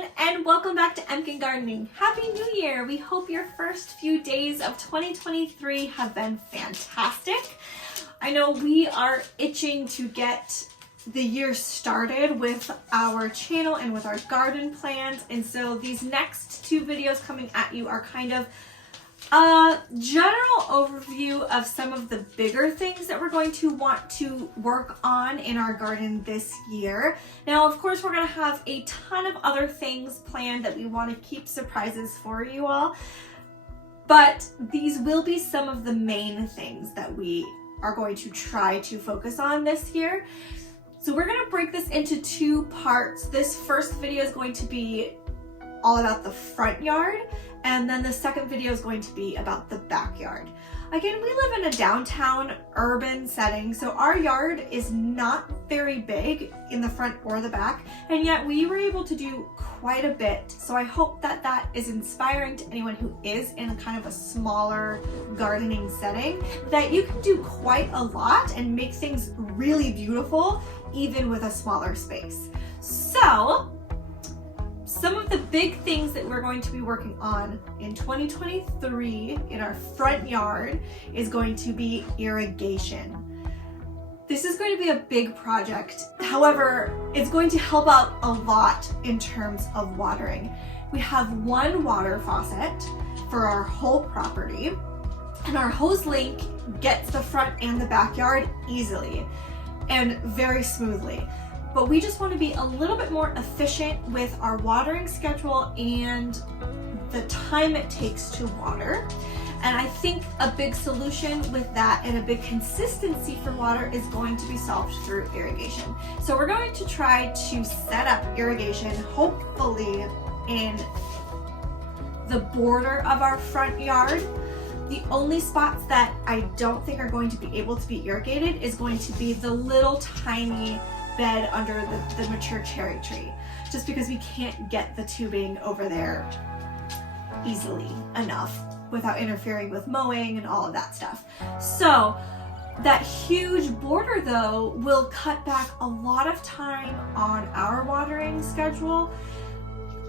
everyone, and welcome back to Emkin Gardening. Happy New Year! We hope your first few days of 2023 have been fantastic. I know we are itching to get the year started with our channel and with our garden plans, and so these next two videos coming at you are kind of a general overview of some of the bigger things that we're going to want to work on in our garden this year. Now, of course, we're going to have a ton of other things planned that we want to keep surprises for you all, but these will be some of the main things that we are going to try to focus on this year. So we're going to break this into two parts. This first video is going to be all about the front yard, and then the second video is going to be about the backyard. Again, we live in a downtown urban setting, so our yard is not very big in the front or the back, and yet we were able to do quite a bit. So I hope that that is inspiring to anyone who is in a kind of a smaller gardening setting, that you can do quite a lot and make things really beautiful even with a smaller space. So some of the big things that we're going to be working on in 2023 in our front yard is going to be irrigation. This is going to be a big project. However, it's going to help out a lot in terms of watering. We have one water faucet for our whole property, and our hose link gets the front and the backyard easily and very smoothly. But we just want to be a little bit more efficient with our watering schedule and the time it takes to water. And I think a big solution with that and a big consistency for water is going to be solved through irrigation. So we're going to try to set up irrigation, hopefully in the border of our front yard. The only spots that I don't think are going to be able to be irrigated is going to be the little tiny bed under the mature cherry tree, just because we can't get the tubing over there easily enough without interfering with mowing and all of that stuff. So that huge border though will cut back a lot of time on our watering schedule,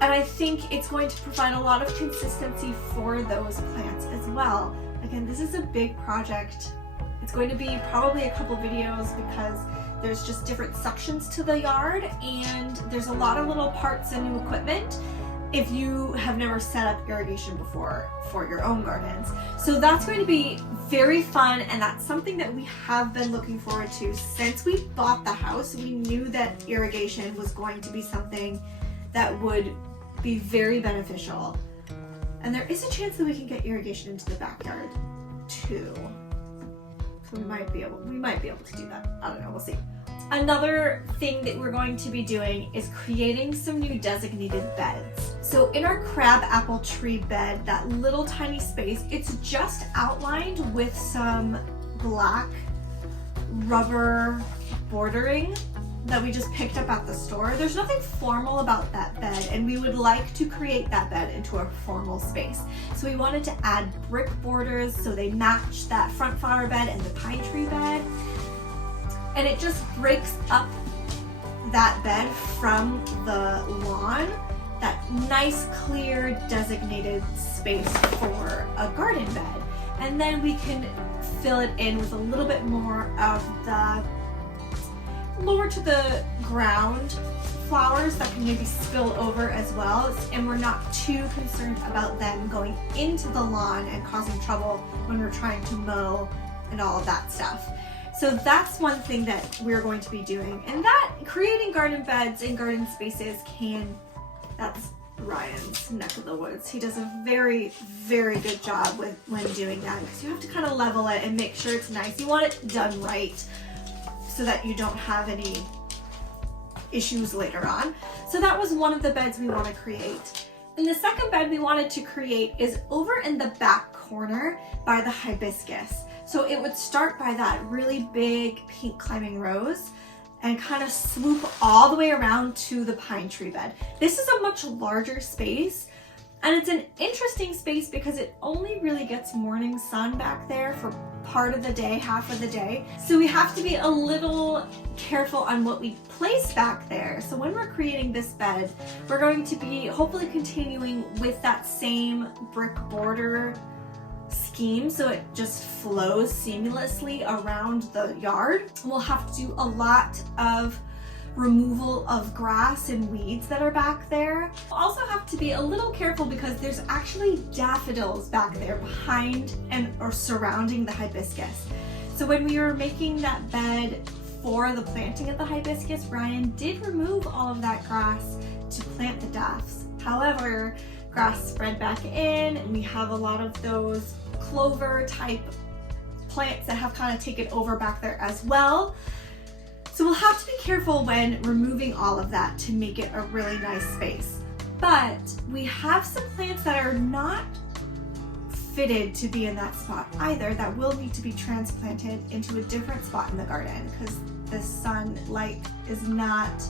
and I think it's going to provide a lot of consistency for those plants as well. Again, this is a big project. It's going to be probably a couple videos because there's just different sections to the yard, and there's a lot of little parts and new equipment if you have never set up irrigation before for your own gardens. So that's going to be very fun, and that's something that we have been looking forward to since we bought the house. We knew that irrigation was going to be something that would be very beneficial. And there is a chance that we can get irrigation into the backyard too. So we might be able to do that. I don't know, we'll see. Another thing that we're going to be doing is creating some new designated beds. So in our crab apple tree bed, that little tiny space, it's just outlined with some black rubber bordering that we just picked up at the store. There's nothing formal about that bed, and we would like to create that bed into a formal space. So we wanted to add brick borders so they match that front flower bed and the pine tree bed. And it just breaks up that bed from the lawn, that nice, clear, designated space for a garden bed. And then we can fill it in with a little bit more of the lower to the ground flowers that can maybe spill over as well, and we're not too concerned about them going into the lawn and causing trouble when we're trying to mow and all of that stuff. So that's one thing that we're going to be doing, and that creating garden beds and garden spaces that's Ryan's neck of the woods. He does a very, very good job when doing that, because you have to kind of level it and make sure it's nice. You want it done right so that you don't have any issues later on. So that was one of the beds we want to create. And the second bed we wanted to create is over in the back corner by the hibiscus. So it would start by that really big pink climbing rose and kind of swoop all the way around to the pine tree bed. This is a much larger space, And it's an interesting space because it only really gets morning sun back there for part of the day, half of the day. So we have to be a little careful on what we place back there. So when we're creating this bed, we're going to be hopefully continuing with that same brick border scheme so it just flows seamlessly around the yard. We'll have to do a lot of removal of grass and weeds that are back there. We'll also have to be a little careful because there's actually daffodils back there behind and or surrounding the hibiscus. So when we were making that bed for the planting of the hibiscus, Ryan did remove all of that grass to plant the daffs. However, grass spread back in and we have a lot of those clover type plants that have kind of taken over back there as well. So we'll have to be careful when removing all of that to make it a really nice space. But we have some plants that are not fitted to be in that spot either that will need to be transplanted into a different spot in the garden because the sunlight is not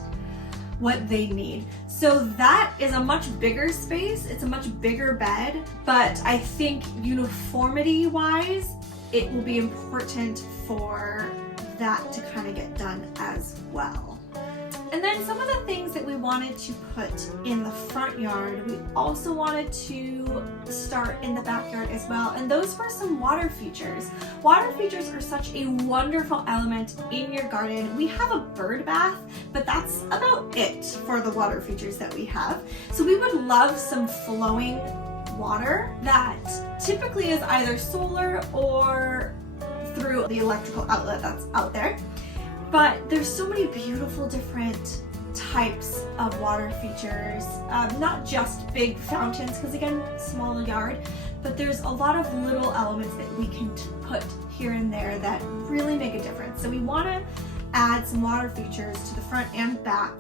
what they need. So that is a much bigger space. It's a much bigger bed, but I think uniformity wise, it will be important for that to kind of get done as well. And then some of the things that we wanted to put in the front yard, we also wanted to start in the backyard as well. And those were some water features. Water features are such a wonderful element in your garden. We have a bird bath, but that's about it for the water features that we have. So we would love some flowing water that typically is either solar or through the electrical outlet that's out there. But there's so many beautiful different types of water features, not just big fountains, because again, small yard, but there's a lot of little elements that we can put here and there that really make a difference. So we want to add some water features to the front and back,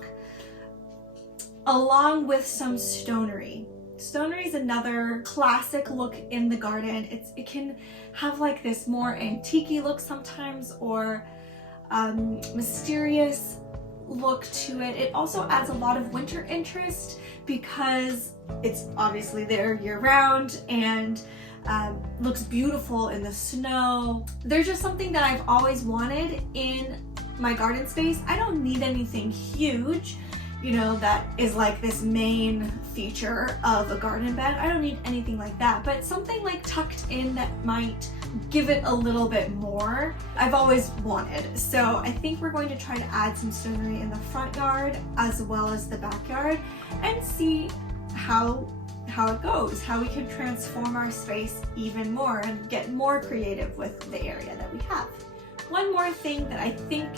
along with some stonery. Stonery is another classic look in the garden. It can have like this more antique-y look sometimes, or mysterious look to it. It also adds a lot of winter interest because it's obviously there year-round and looks beautiful in the snow. There's just something that I've always wanted in my garden space. I don't need anything huge, you know, that is like this main feature of a garden bed. I don't need anything like that, but something like tucked in that might give it a little bit more, I've always wanted. So I think we're going to try to add some stonery in the front yard as well as the backyard and see how it goes, how we can transform our space even more and get more creative with the area that we have. One more thing that I think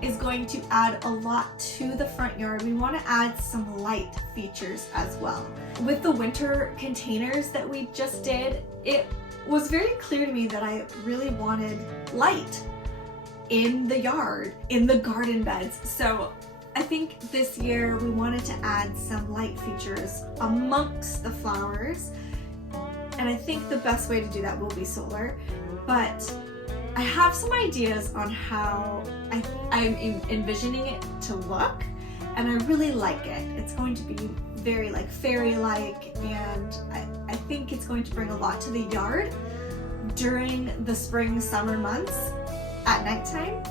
is going to add a lot to the front yard, we want to add some light features as well. With the winter containers that we just did, it was very clear to me that I really wanted light in the yard, in the garden beds. So I think this year we wanted to add some light features amongst the flowers. And I think the best way to do that will be solar. But I have some ideas on how I'm envisioning it to look, and I really like it. It's going to be very like fairy-like, and I think it's going to bring a lot to the yard during the spring, summer months at nighttime,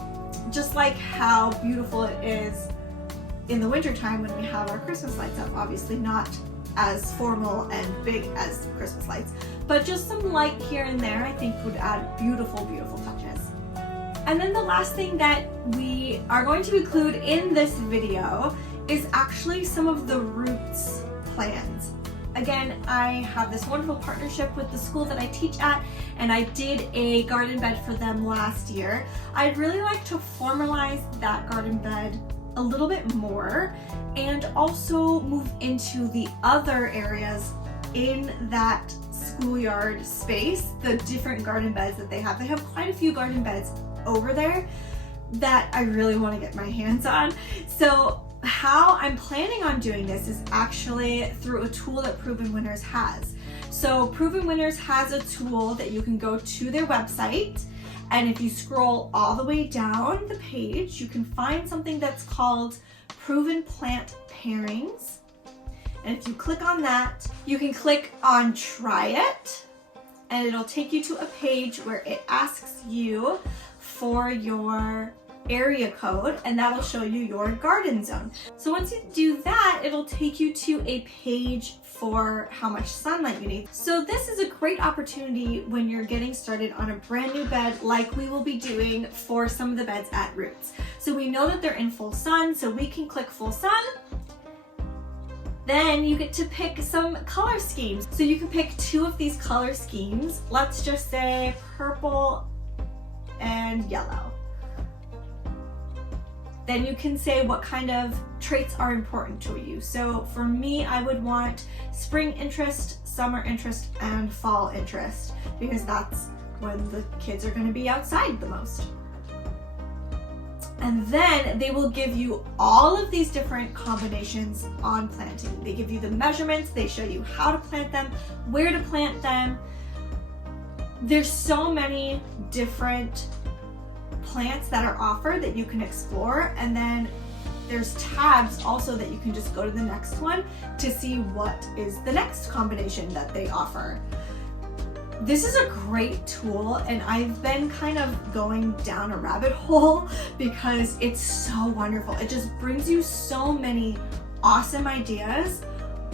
just like how beautiful it is in the wintertime when we have our Christmas lights up. Obviously not as formal and big as Christmas lights, but just some light here and there I think would add beautiful, beautiful touches. And then the last thing that we are going to include in this video is actually some of the roots plans. Again, I have this wonderful partnership with the school that I teach at, and I did a garden bed for them last year. I'd really like to formalize that garden bed a little bit more and also move into the other areas in that schoolyard space, the different garden beds that they have. They have quite a few garden beds over there that I really want to get my hands on. So how I'm planning on doing this is actually through a tool that Proven Winners has. So Proven Winners has a tool that you can go to their website, and if you scroll all the way down the page, you can find something that's called Proven Plant Pairings. And if you click on that, You can click on try it, and it'll take you to a page where it asks you for your area code, and that'll show you your garden zone. So once you do that, it'll take you to a page for how much sunlight you need. So this is a great opportunity when you're getting started on a brand new bed, like we will be doing for some of the beds at Roots. So we know that they're in full sun, so we can click full sun. Then you get to pick some color schemes. So you can pick 2 of these color schemes. Let's just say purple and yellow. Then you can say what kind of traits are important to you. So for me, I would want spring interest, summer interest, and fall interest, because that's when the kids are going to be outside the most. And then they will give you all of these different combinations on planting. They give you the measurements, they show you how to plant them, where to plant them. There's so many different plants that are offered that you can explore, and then there's tabs also that you can just go to the next one to see what is the next combination that they offer. This is a great tool, and I've been kind of going down a rabbit hole because it's so wonderful. It just brings you so many awesome ideas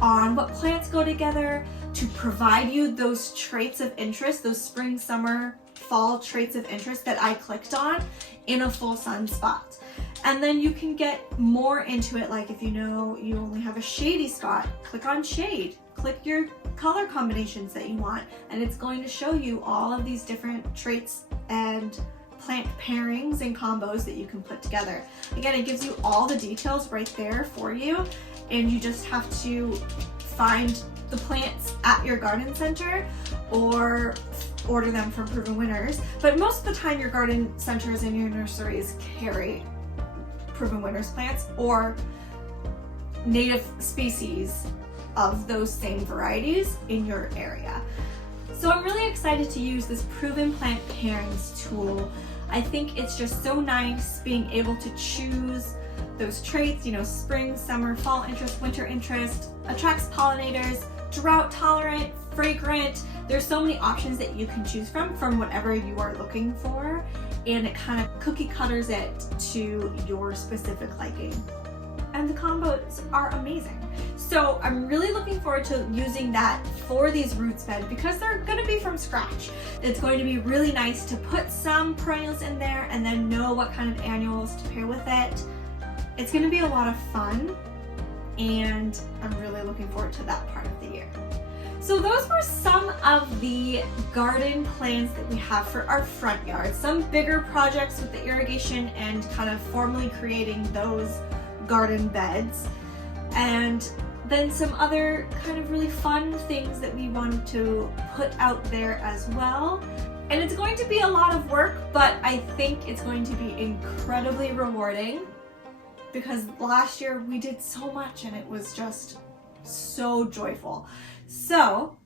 on what plants go together to provide you those traits of interest, those spring, summer, fall traits of interest that I clicked on in a full sun spot. And then you can get more into it, like if you know you only have a shady spot, click on shade, click your color combinations that you want, and it's going to show you all of these different traits and plant pairings and combos that you can put together. Again, it gives you all the details right there for you, and you just have to find the plants at your garden center or order them from Proven Winners. But most of the time your garden centers and your nurseries carry Proven Winners plants or native species of those same varieties in your area. So I'm really excited to use this Proven Plant Pairings tool. I think it's just so nice being able to choose those traits, you know, spring, summer, fall interest, winter interest, attracts pollinators, drought tolerant, fragrant. There's so many options that you can choose from whatever you are looking for, and it kind of cookie cutters it to your specific liking. And the combos are amazing. So I'm really looking forward to using that for these Roots beds because they're going to be from scratch. It's going to be really nice to put some perennials in there and then know what kind of annuals to pair with it. It's going to be a lot of fun, and I'm really looking forward to that part of the year. So those were some of the garden plans that we have for our front yard. Some bigger projects with the irrigation and kind of formally creating those garden beds. And then some other kind of really fun things that we wanted to put out there as well. And it's going to be a lot of work, but I think it's going to be incredibly rewarding because last year we did so much and it was just so joyful. So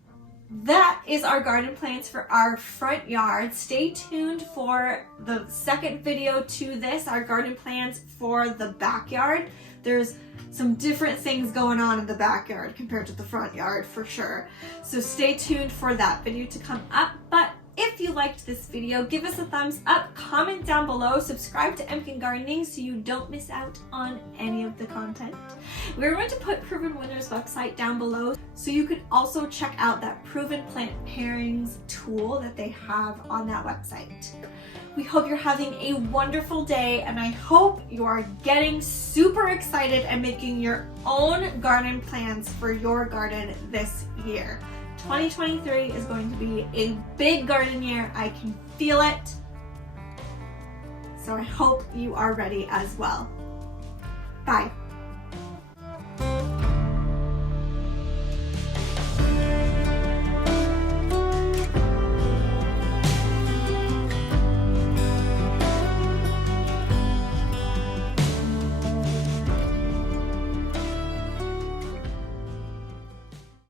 that is our garden plans for our front yard. Stay tuned for the second video to this, our garden plans for the backyard. There's some different things going on in the backyard compared to the front yard for sure. So stay tuned for that video to come up. But if you liked this video, give us a thumbs up, comment down below, subscribe to Emkin Gardening so you don't miss out on any of the content. We're going to put Proven Winners website down below so you can also check out that Proven Plant Pairings tool that they have on that website. We hope you're having a wonderful day, and I hope you are getting super excited and making your own garden plans for your garden this year. 2023 is going to be a big garden year. I can feel it. So I hope you are ready as well. Bye.